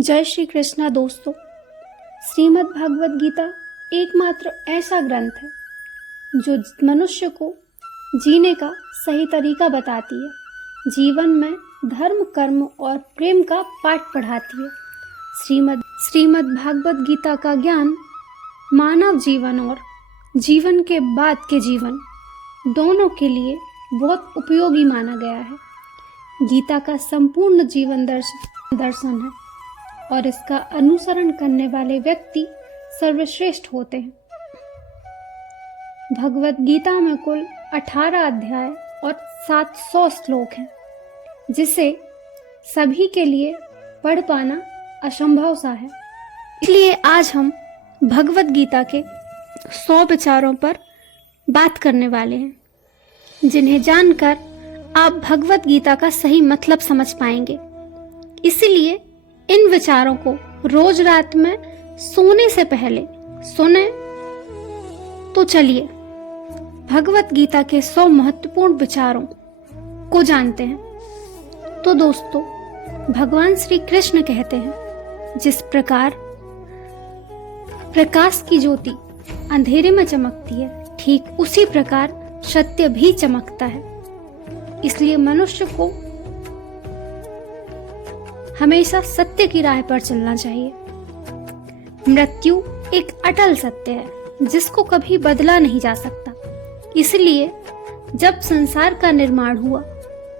जय श्री कृष्णा दोस्तों। श्रीमद् भागवत गीता एकमात्र ऐसा ग्रंथ है जो मनुष्य को जीने का सही तरीका बताती है, जीवन में धर्म, कर्म और प्रेम का पाठ पढ़ाती है। श्रीमद् भागवत गीता का ज्ञान मानव जीवन और जीवन के बाद के जीवन दोनों के लिए बहुत उपयोगी माना गया है। गीता का संपूर्ण जीवन दर्शन है और इसका अनुसरण करने वाले व्यक्ति सर्वश्रेष्ठ होते हैं। भगवत गीता में कुल 18 अध्याय और 700 श्लोक हैं, जिसे सभी के लिए पढ़ पाना असंभव सा है। इसलिए आज हम भगवत गीता के 100 विचारों पर बात करने वाले हैं, जिन्हें जानकर आप भगवत गीता का सही मतलब समझ पाएंगे। इसलिए इन विचारों को रोज रात में सोने से पहले सुने। तो चलिए भगवत गीता के 100 महत्वपूर्ण विचारों को जानते हैं। तो दोस्तों, भगवान श्री कृष्ण कहते हैं, जिस प्रकार प्रकाश की ज्योति अंधेरे में चमकती है, ठीक उसी प्रकार सत्य भी चमकता है। इसलिए मनुष्य को हमेशा सत्य की राह पर चलना चाहिए। मृत्यु एक अटल सत्य है जिसको कभी बदला नहीं जा सकता। इसलिए जब संसार का निर्माण हुआ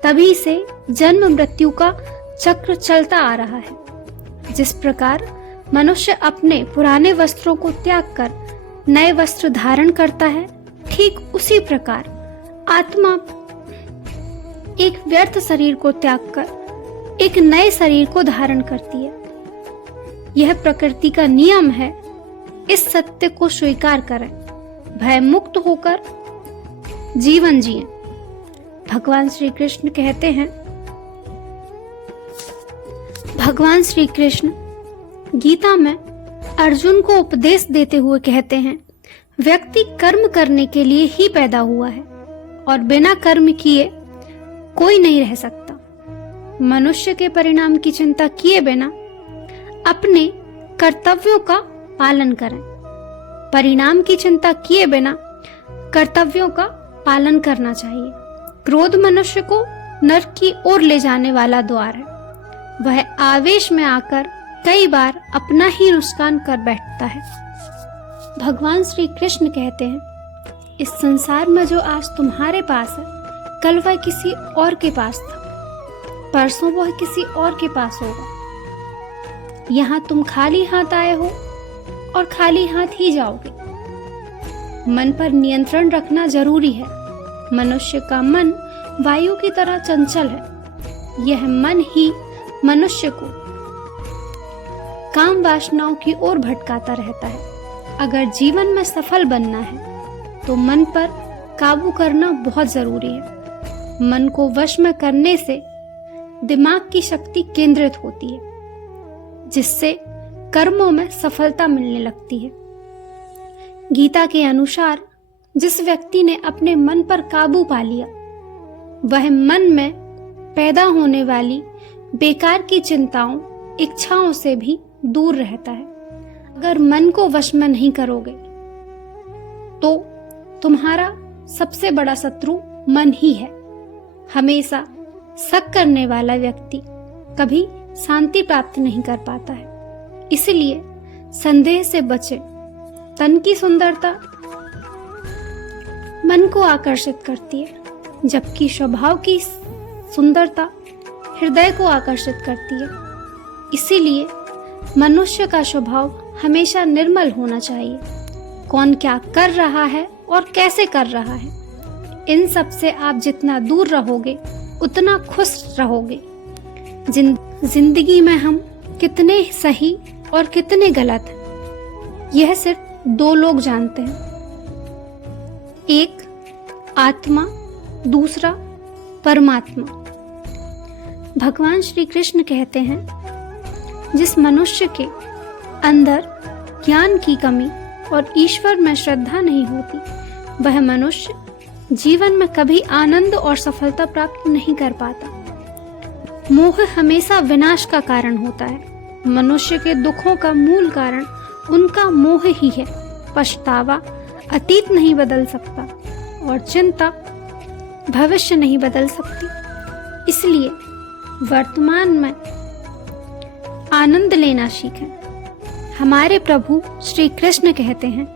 तभी से जन्म मृत्यु का चक्र चलता आ रहा है। जिस प्रकार मनुष्य अपने पुराने वस्त्रों को त्याग कर नए वस्त्र धारण करता है, ठीक उसी प्रकार आत्मा एक व्यर्थ शरीर को त्याग कर एक नए शरीर को धारण करती है। यह प्रकृति का नियम है। इस सत्य को स्वीकार करें, भय मुक्त होकर जीवन जिएं। भगवान श्री कृष्ण कहते हैं, भगवान श्री कृष्ण गीता में अर्जुन को उपदेश देते हुए कहते हैं, व्यक्ति कर्म करने के लिए ही पैदा हुआ है और बिना कर्म किए कोई नहीं रह सकता। मनुष्य के परिणाम की चिंता किए बिना अपने कर्तव्यों का पालन करें। परिणाम की चिंता किए बिना कर्तव्यों का पालन करना चाहिए। क्रोध मनुष्य को नरक की ओर ले जाने वाला द्वार है। वह आवेश में आकर कई बार अपना ही नुकसान कर बैठता है। भगवान श्री कृष्ण कहते हैं, इस संसार में जो आज तुम्हारे पास है, कल वह किसी और के पास था, परसों वह किसी और के पास होगा। यहाँ तुम खाली हाथ आए हो और खाली हाथ ही जाओगे। मन पर नियंत्रण रखना जरूरी है। मनुष्य का मन वायु की तरह चंचल है। यह मन ही मनुष्य को काम वासनाओं की ओर भटकाता रहता है। अगर जीवन में सफल बनना है तो मन पर काबू करना बहुत जरूरी है। मन को वश में करने से दिमाग की शक्ति केंद्रित होती है, जिससे कर्मों में सफलता मिलने लगती है। गीता के अनुसार जिस व्यक्ति ने अपने मन पर काबू पा लिया, वह मन में पैदा होने वाली बेकार की चिंताओं, इच्छाओं से भी दूर रहता है। अगर मन को वश में नहीं करोगे तो तुम्हारा सबसे बड़ा शत्रु मन ही है। हमेशा शक करने वाला व्यक्ति कभी शांति प्राप्त नहीं कर पाता है। इसलिए संदेह से बचे। तन की सुंदरता मन को आकर्षित करती है, जबकि स्वभाव की सुंदरता हृदय को आकर्षित करती है। इसीलिए मनुष्य का स्वभाव हमेशा निर्मल होना चाहिए। कौन क्या कर रहा है और कैसे कर रहा है, इन सब से आप जितना दूर रहोगे उतना खुश रहोगे। जिंदगी में हम कितने सही और कितने गलत हैं, यह सिर्फ 2 लोग जानते हैं। एक आत्मा, दूसरा परमात्मा। भगवान श्री कृष्ण कहते हैं, जिस मनुष्य के अंदर ज्ञान की कमी और ईश्वर में श्रद्धा नहीं होती, वह मनुष्य जीवन में कभी आनंद और सफलता प्राप्त नहीं कर पाता। मोह हमेशा विनाश का कारण होता है। मनुष्य के दुखों का मूल कारण उनका मोह ही है। पछतावा अतीत नहीं बदल सकता और चिंता भविष्य नहीं बदल सकती। इसलिए वर्तमान में आनंद लेना सीखें। हमारे प्रभु श्री कृष्ण कहते हैं,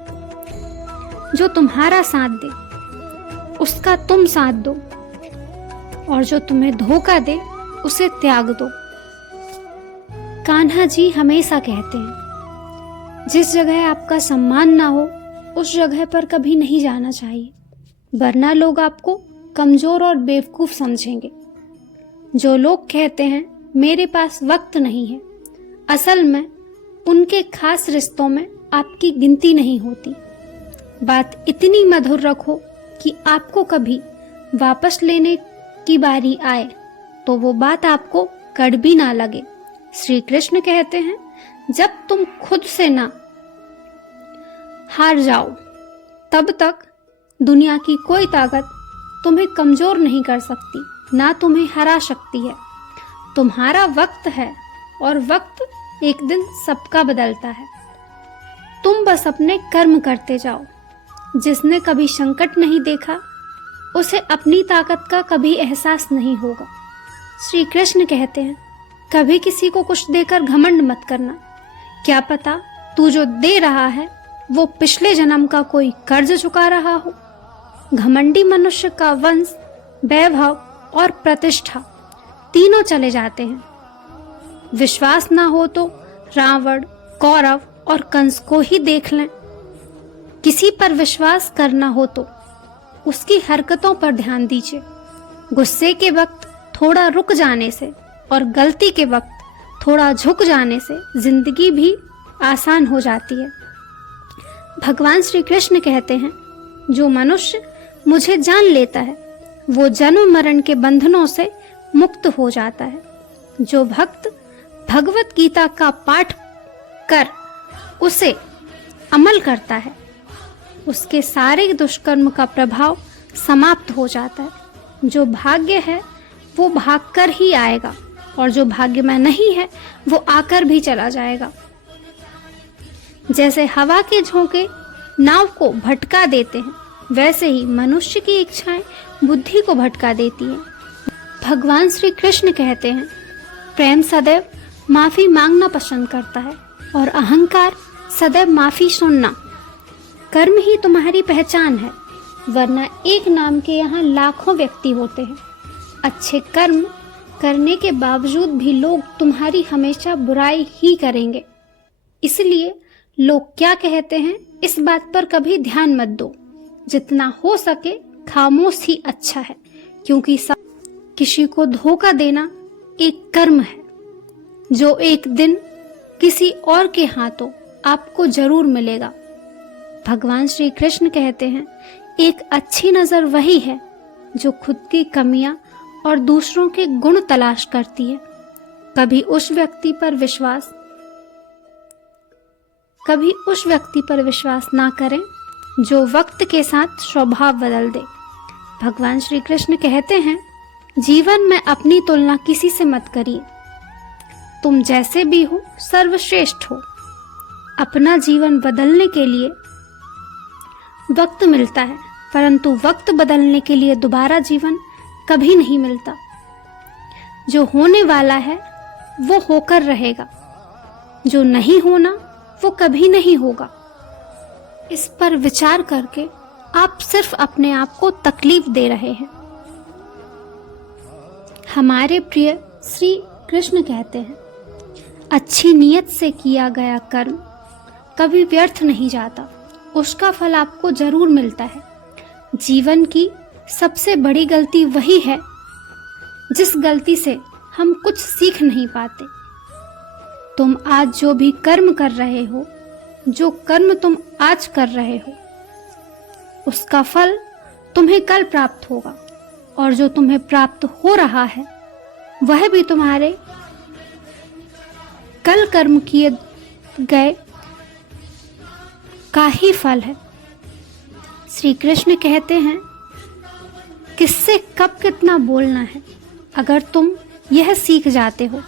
जो तुम्हारा साथ दे उसका तुम साथ दो, और जो तुम्हें धोखा दे उसे त्याग दो। कान्हा जी हमेशा कहते हैं, जिस जगह आपका सम्मान ना हो उस जगह पर कभी नहीं जाना चाहिए, वरना लोग आपको कमजोर और बेवकूफ समझेंगे। जो लोग कहते हैं मेरे पास वक्त नहीं है, असल में उनके खास रिश्तों में आपकी गिनती नहीं होती। बात इतनी मधुर रखो कि आपको कभी वापस लेने की बारी आए तो वो बात आपको कड़वी ना लगे। श्री कृष्ण कहते हैं, जब तुम खुद से ना हार जाओ तब तक दुनिया की कोई ताकत तुम्हें कमजोर नहीं कर सकती, ना तुम्हें हरा सकती है। तुम्हारा वक्त है और वक्त एक दिन सबका बदलता है। तुम बस अपने कर्म करते जाओ। जिसने कभी संकट नहीं देखा उसे अपनी ताकत का कभी एहसास नहीं होगा। श्री कृष्ण कहते हैं, कभी किसी को कुछ देकर घमंड मत करना। क्या पता तू जो दे रहा है वो पिछले जन्म का कोई कर्ज चुका रहा हो। घमंडी मनुष्य का वंश, वैभव और प्रतिष्ठा तीनों चले जाते हैं। विश्वास ना हो तो रावण, कौरव और कंस को ही देख लें। किसी पर विश्वास करना हो तो उसकी हरकतों पर ध्यान दीजिए। गुस्से के वक्त थोड़ा रुक जाने से और गलती के वक्त थोड़ा झुक जाने से जिंदगी भी आसान हो जाती है। भगवान श्री कृष्ण कहते हैं, जो मनुष्य मुझे जान लेता है वो जन्म मरण के बंधनों से मुक्त हो जाता है। जो भक्त भगवत गीता का पाठ कर उसे अमल करता है उसके सारे दुष्कर्म का प्रभाव समाप्त हो जाता है। जो भाग्य है वो भागकर ही आएगा और जो भाग्य में नहीं है वो आकर भी चला जाएगा। जैसे हवा के झोंके नाव को भटका देते हैं, वैसे ही मनुष्य की इच्छाएं बुद्धि को भटका देती हैं। भगवान श्री कृष्ण कहते हैं, प्रेम सदैव माफी मांगना पसंद करता है और अहंकार सदैव माफी सुनना। कर्म ही तुम्हारी पहचान है, वरना एक नाम के यहाँ लाखों व्यक्ति होते हैं। अच्छे कर्म करने के बावजूद भी लोग तुम्हारी हमेशा बुराई ही करेंगे। इसलिए लोग क्या कहते हैं इस बात पर कभी ध्यान मत दो। जितना हो सके खामोश ही अच्छा है, क्योंकि किसी को धोखा देना एक कर्म है जो एक दिन किसी और के हाथों आपको जरूर मिलेगा। भगवान श्री कृष्ण कहते हैं, एक अच्छी नजर वही है जो खुद की कमियां और दूसरों के गुण तलाश करती है। कभी उस व्यक्ति पर विश्वास ना करें जो वक्त के साथ स्वभाव बदल दे। भगवान श्री कृष्ण कहते हैं, जीवन में अपनी तुलना किसी से मत करिए। तुम जैसे भी हो सर्वश्रेष्ठ हो। अपना जीवन बदलने के लिए वक्त मिलता है, परंतु वक्त बदलने के लिए दोबारा जीवन कभी नहीं मिलता। जो होने वाला है वो होकर रहेगा, जो नहीं होना वो कभी नहीं होगा। इस पर विचार करके आप सिर्फ अपने आप को तकलीफ दे रहे हैं। हमारे प्रिय श्री कृष्ण कहते हैं, अच्छी नीयत से किया गया कर्म कभी व्यर्थ नहीं जाता, उसका फल आपको जरूर मिलता है। जीवन की सबसे बड़ी गलती वही है जिस गलती से हम कुछ सीख नहीं पाते। तुम आज जो भी कर्म कर रहे हो, जो कर्म तुम आज कर रहे हो, उसका फल तुम्हें कल प्राप्त होगा, और जो तुम्हें प्राप्त हो रहा है वह भी तुम्हारे कल कर्म किए गए का ही फल है। श्री कृष्ण कहते हैं, किससे कब कितना बोलना है, अगर तुम यह सीख जाते हो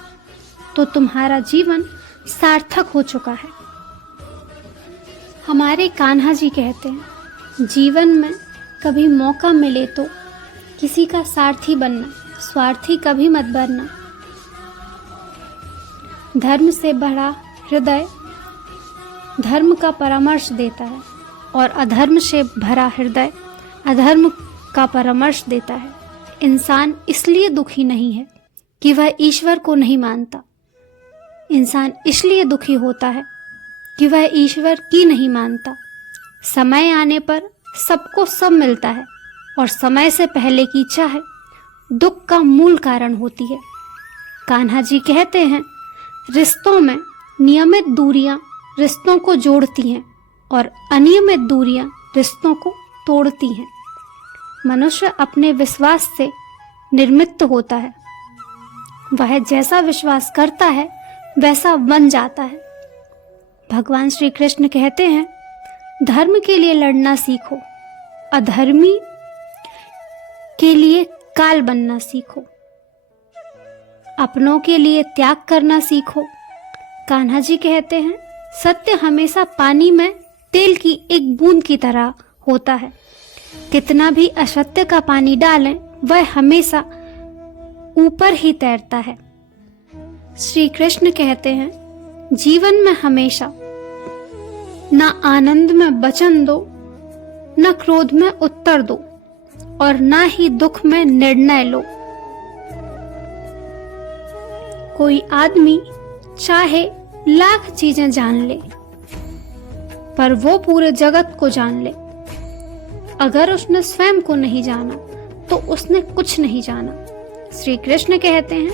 तो तुम्हारा जीवन सार्थक हो चुका है। हमारे कान्हा जी कहते हैं, जीवन में कभी मौका मिले तो किसी का सारथी बनना, स्वार्थी कभी मत बनना। धर्म से भरा हृदय धर्म का परामर्श देता है और अधर्म से भरा हृदय अधर्म का परामर्श देता है। इंसान इसलिए दुखी नहीं है कि वह ईश्वर को नहीं मानता। इंसान इसलिए दुखी होता है कि वह ईश्वर की नहीं मानता। समय आने पर सबको सब मिलता है और समय से पहले की चाह दुख का मूल कारण होती है। कान्हा जी कहते हैं, रिश्तों में नियमित दूरियां रिश्तों को जोड़ती हैं और अनियमित दूरियां रिश्तों को तोड़ती हैं। मनुष्य अपने विश्वास से निर्मित होता है। वह जैसा विश्वास करता है वैसा बन जाता है। भगवान श्री कृष्ण कहते हैं, धर्म के लिए लड़ना सीखो, अधर्मी के लिए काल बनना सीखो, अपनों के लिए त्याग करना सीखो। कान्हा जी कहते हैं, सत्य हमेशा पानी में तेल की एक बूंद की तरह होता है। कितना भी असत्य का पानी डालें वह हमेशा ऊपर ही तैरता है। श्री कृष्ण कहते हैं, जीवन में हमेशा ना आनंद में वचन दो, न क्रोध में उत्तर दो और ना ही दुख में निर्णय लो। कोई आदमी चाहे लाख चीजें जान ले पर वो पूरे जगत को जान ले, अगर उसने स्वयं को नहीं जाना तो उसने कुछ नहीं जाना। श्री कृष्ण कहते हैं,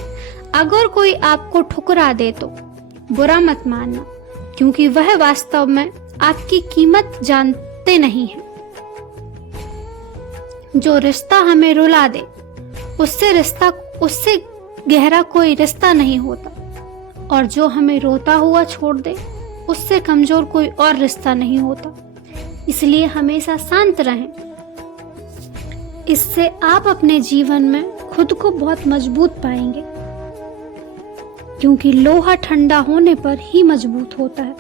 अगर कोई आपको ठुकरा दे तो बुरा मत मानना, क्योंकि वह वास्तव में आपकी कीमत जानते नहीं है। जो रिश्ता हमें रुला दे उससे गहरा कोई रिश्ता नहीं होता, और जो हमें रोता हुआ छोड़ दे उससे कमजोर कोई और रिश्ता नहीं होता। इसलिए हमेशा शांत रहें। इससे आप अपने जीवन में खुद को बहुत मजबूत पाएंगे, क्योंकि लोहा ठंडा होने पर ही मजबूत होता है।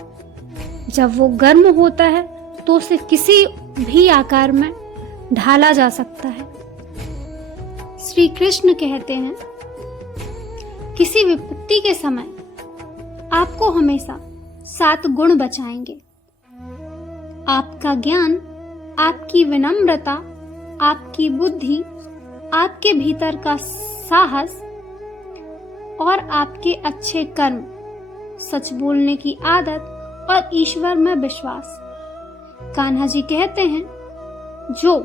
जब वो गर्म होता है तो उसे किसी भी आकार में ढाला जा सकता है। श्री कृष्ण कहते हैं, किसी विपत्ति के समय आपको हमेशा 7 गुण बचाएंगे। आपका ज्ञान, आपकी विनम्रता, आपकी बुद्धि, आपके भीतर का साहस और आपके अच्छे कर्म, सच बोलने की आदत और ईश्वर में विश्वास। कान्हा जी कहते हैं, जो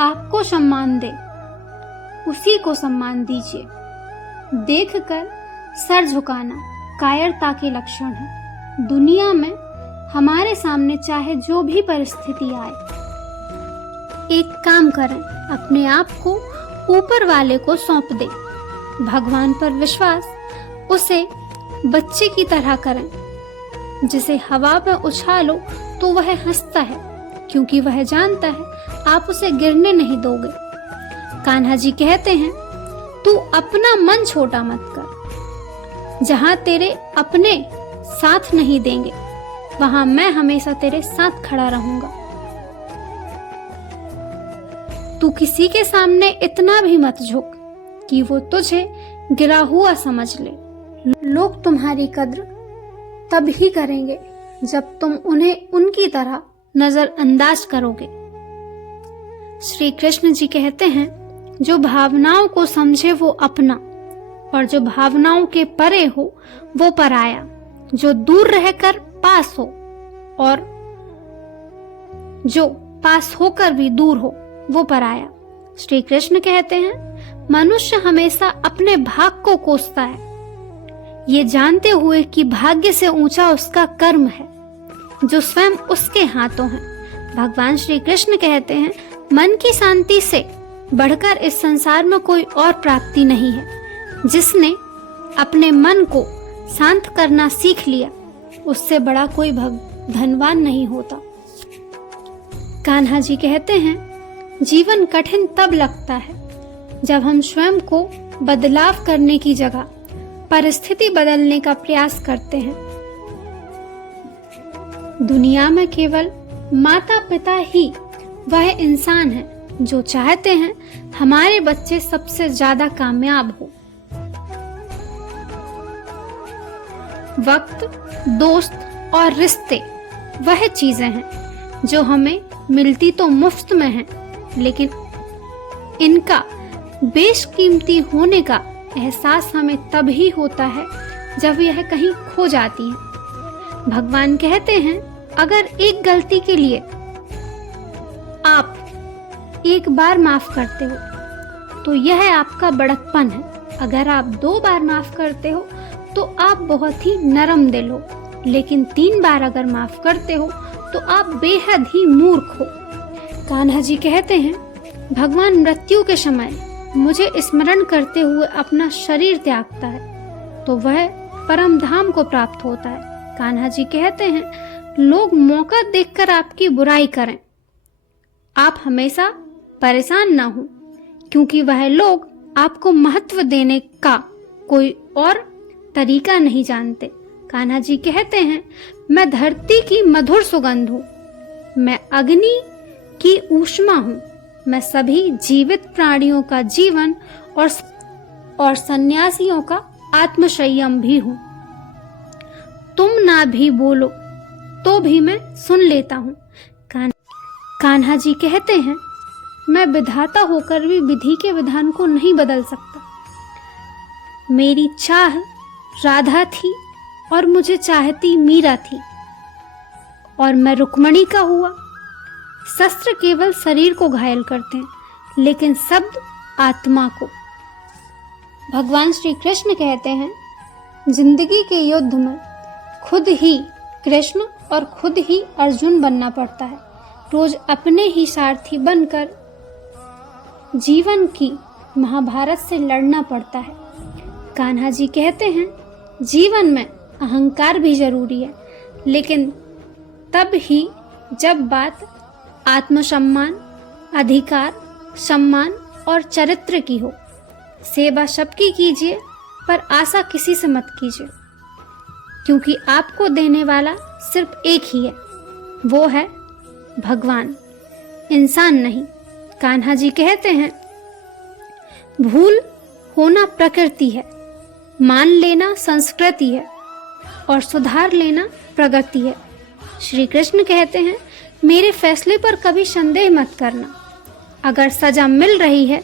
आपको सम्मान दे उसी को सम्मान दीजिए। देखकर सर झुकाना कायरता के लक्षण है। दुनिया में हमारे सामने चाहे जो भी परिस्थिति आए, एक काम करें, अपने आप को ऊपर वाले को सौंप दें। भगवान पर विश्वास उसे बच्चे की तरह करें, जिसे हवा में उछालो तो वह हंसता है, क्योंकि वह जानता है आप उसे गिरने नहीं दोगे। कान्हा जी कहते हैं, तू अपना मन छोटा मत कर। जहां तेरे अपने साथ नहीं देंगे वहां मैं हमेशा तेरे साथ खड़ा रहूंगा। तू किसी के सामने इतना भी मत झुक कि वो तुझे गिरा हुआ समझ ले। लोग तुम्हारी कद्र तब ही करेंगे जब तुम उन्हें उनकी तरह नजरअंदाज करोगे। श्री कृष्ण जी कहते हैं, जो भावनाओं को समझे वो अपना, और जो भावनाओं के परे हो वो पराया। जो दूर रहकर पास हो और जो पास होकर भी दूर हो वो पराया। श्री कृष्ण कहते हैं, मनुष्य हमेशा अपने भाग को कोसता है, ये जानते हुए कि भाग्य से ऊंचा उसका कर्म है जो स्वयं उसके हाथों है। भगवान श्री कृष्ण कहते हैं, मन की शांति से बढ़कर इस संसार में कोई और प्राप्ति नहीं है। जिसने अपने मन को शांत करना सीख लिया उससे बड़ा कोई धनवान नहीं होता। कान्हा जी कहते हैं, जीवन कठिन तब लगता है जब हम स्वयं को बदलाव करने की जगह परिस्थिति बदलने का प्रयास करते हैं दुनिया में केवल माता पिता ही वह इंसान है जो चाहते हैं हमारे बच्चे सबसे ज्यादा कामयाब हो। वक्त, दोस्त और रिश्ते वह चीजें हैं जो हमें मिलती तो मुफ्त में हैं, लेकिन इनका बेशकीमती होने का एहसास हमें तब ही होता है जब यह कहीं खो जाती हैं। भगवान कहते हैं, अगर एक गलती के लिए आप एक बार माफ करते हो तो यह आपका बड़कपन है। अगर आप 2 बार माफ करते हो तो आप बहुत ही नरम दिल हो, लेकिन 3 बार अगर माफ करते हो तो आप बेहद ही मूर्ख हो। कान्हा जी कहते हैं, भगवान मृत्यु के समय मुझे स्मरण करते हुए अपना शरीर त्यागता है तो वह परम धाम को प्राप्त होता है। कान्हा जी कहते हैं, लोग मौका देखकर आपकी बुराई करें, आप हमेशा परेशान ना हो, क्योंकि वह लोग आपको महत्व देने का कोई और तरीका नहीं जानते। कान्हा जी कहते हैं, मैं धरती की मधुर सुगंध हूँ, मैं अग्नि की ऊष्मा हूँ, मैं सभी जीवित प्राणियों का जीवन और सन्यासियों का आत्मसंयम भी हूँ। तुम ना भी बोलो तो भी मैं सुन लेता हूँ। कान्हा जी कहते हैं, मैं विधाता होकर भी विधि के विधान को नहीं बदल सकता। मेरी चाह राधा थी और मुझे चाहती मीरा थी, और मैं रुक्मणी का हुआ। शस्त्र केवल शरीर को घायल करते हैं, लेकिन शब्द आत्मा को। भगवान श्री कृष्ण कहते हैं, जिंदगी के युद्ध में खुद ही कृष्ण और खुद ही अर्जुन बनना पड़ता है। रोज अपने ही सारथी बनकर जीवन की महाभारत से लड़ना पड़ता है। कान्हा जी कहते हैं, जीवन में अहंकार भी जरूरी है, लेकिन तब ही जब बात आत्मसम्मान, अधिकार, सम्मान और चरित्र की हो। सेवा सबकी कीजिए, पर आशा किसी से मत कीजिए, क्योंकि आपको देने वाला सिर्फ एक ही है, वो है भगवान, इंसान नहीं। कान्हा जी कहते हैं, भूल होना प्रकृति है, मान लेना संस्कृति है और सुधार लेना प्रगति है। श्री कृष्ण कहते हैं, मेरे फैसले पर कभी संदेह मत करना। अगर सजा मिल रही है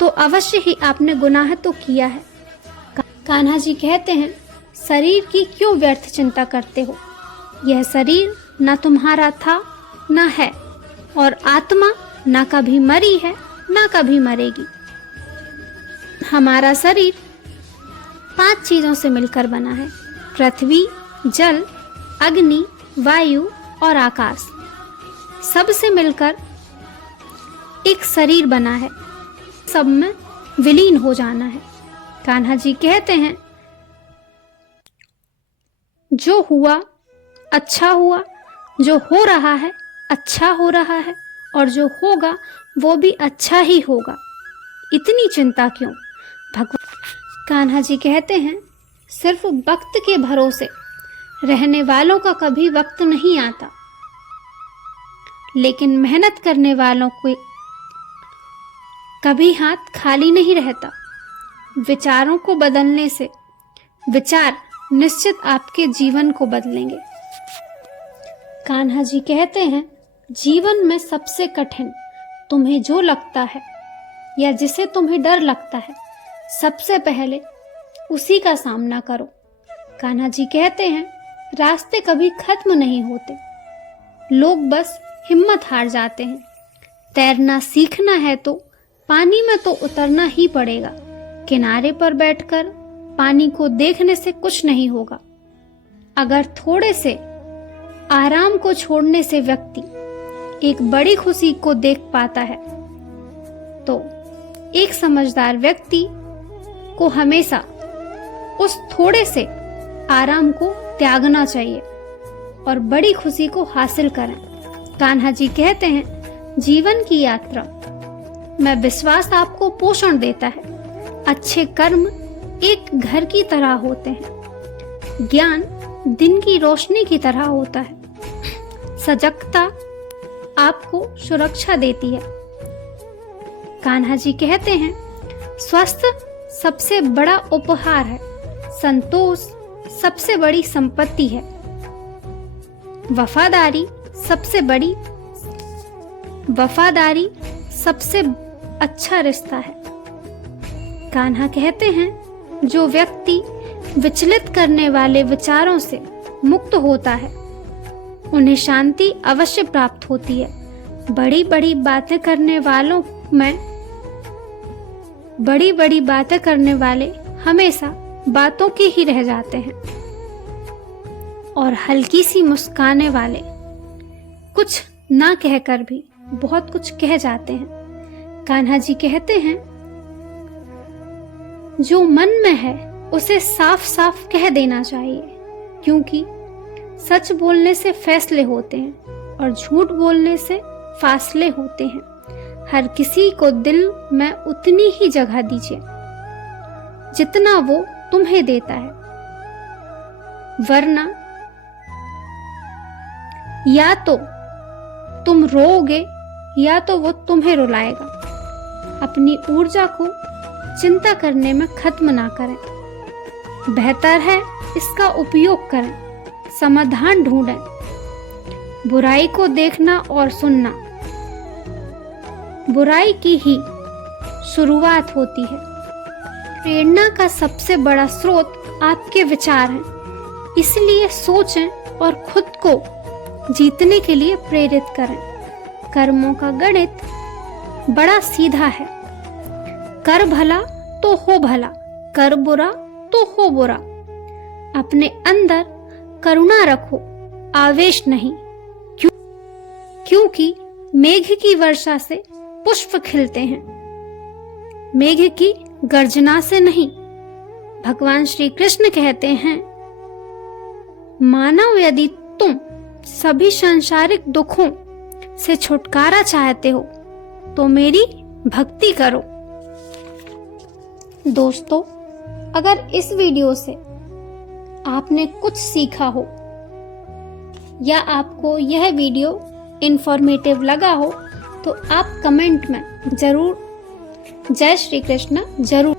तो अवश्य ही आपने गुनाह तो किया है। कान्हा जी कहते हैं, शरीर की क्यों व्यर्थ चिंता करते हो? यह शरीर न तुम्हारा था न है, और आत्मा न कभी मरी है न कभी मरेगी। हमारा शरीर 5 चीजों से मिलकर बना है, पृथ्वी, जल, अग्नि, वायु और आकाश। सबसे मिलकर एक शरीर बना है, सब में विलीन हो जाना है। कान्हा जी कहते हैं, जो हुआ अच्छा हुआ, जो हो रहा है अच्छा हो रहा है, और जो होगा वो भी अच्छा ही होगा। इतनी चिंता क्यों? कान्हा जी कहते हैं, सिर्फ वक्त के भरोसे रहने वालों का कभी वक्त नहीं आता, लेकिन मेहनत करने वालों को कभी हाथ खाली नहीं रहता। विचारों को बदलने से विचार निश्चित आपके जीवन को बदलेंगे। कान्हा जी कहते हैं, जीवन में सबसे कठिन तुम्हें जो लगता है या जिसे तुम्हें डर लगता है, सबसे पहले उसी का सामना करो। कान्हा जी कहते हैं, रास्ते कभी खत्म नहीं होते, लोग बस हिम्मत हार जाते हैं। तैरना सीखना है तो पानी में तो उतरना ही पड़ेगा। किनारे पर बैठकर पानी को देखने से कुछ नहीं होगा। अगर थोड़े से आराम को छोड़ने से व्यक्ति एक बड़ी खुशी को देख पाता है, तो एक समझदार व्यक्ति को हमेशा उस थोड़े से आराम को त्यागना चाहिए और बड़ी खुशी को हासिल करें। कान्हा जी कहते हैं, जीवन की यात्रा में विश्वास आपको पोषण देता है। अच्छे कर्म एक घर की तरह होते हैं, ज्ञान दिन की रोशनी की तरह होता है। सजगता आपको सुरक्षा देती है। कान्हा जी कहते हैं, स्वास्थ्य सबसे बड़ा उपहार है, संतोष सबसे बड़ी संपत्ति है, वफादारी सबसे अच्छा रिश्ता है। कान्हा कहते हैं, जो व्यक्ति विचलित करने वाले विचारों से मुक्त होता है उन्हें शांति अवश्य प्राप्त होती है। बड़ी बड़ी बातें करने वाले हमेशा बातों के ही रह जाते हैं और हल्की सी मुस्काने वाले कुछ ना कहकर भी बहुत कुछ कह जाते हैं। कान्हा जी कहते हैं, जो मन में है उसे साफ साफ कह देना चाहिए, क्योंकि सच बोलने से फैसले होते हैं और झूठ बोलने से फासले होते हैं। हर किसी को दिल में उतनी ही जगह दीजिए जितना वो तुम्हें देता है, वरना या तो तुम रोओगे या तो वो तुम्हें रुलाएगा। अपनी ऊर्जा को चिंता करने में खत्म ना करें, बेहतर है इसका उपयोग करें, समाधान ढूंढें। बुराई को देखना और सुनना बुराई की ही शुरुआत होती है। प्रेरणा का सबसे बड़ा स्रोत आपके विचार हैं, इसलिए सोचें और खुद को जीतने के लिए प्रेरित करें। कर्मों का गणित बड़ा सीधा है, कर भला तो हो भला, कर बुरा तो हो बुरा। अपने अंदर करुणा रखो, आवेश नहीं, क्योंकि मेघ की वर्षा से पुष्प खिलते हैं, मेघ की गर्जना से नहीं। भगवान श्री कृष्ण कहते हैं, मानव यदि तुम सभी सांसारिक दुखों से छुटकारा चाहते हो तो मेरी भक्ति करो। दोस्तों, अगर इस वीडियो से आपने कुछ सीखा हो या आपको यह वीडियो इंफॉर्मेटिव लगा हो तो आप कमेंट में जरूर जय श्री कृष्ण जरूर